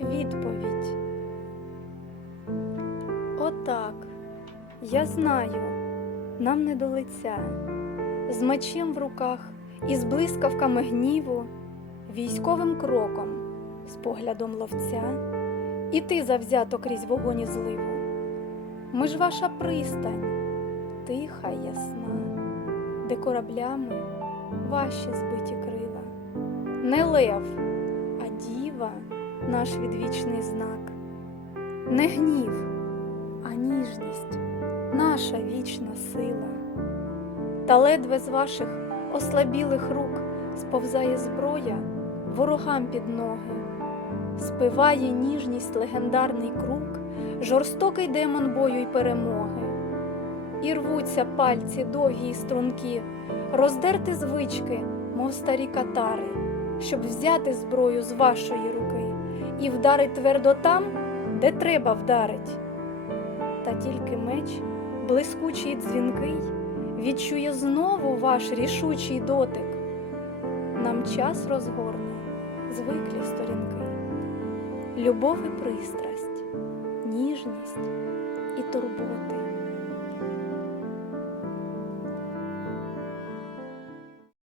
відповідь. Отак, я знаю, нам не до лиця, з мечем в руках і з блискавками гніву, військовим кроком, з поглядом ловця, і ти завзято крізь вогонь і зливу. Ми ж ваша пристань, тиха, ясна, де кораблями ваші збиті крила. Не лев, а діва наш відвічний знак, не гнів, а ніжність, наша вічна сила. Та ледве з ваших ослабілих рук сповзає зброя ворогам під ноги, спиває ніжність легендарний круг, жорстокий демон бою й перемоги. І рвуться пальці довгі й стрункі, роздерти звички, мов старі катари, щоб взяти зброю з вашої руки і вдарить твердо там, де треба вдарить. Та тільки меч, блискучий і дзвінкий, відчує знову ваш рішучий дотик. Нам час розгорне звиклі сторінки, любов і пристрасть, ніжність і турботи.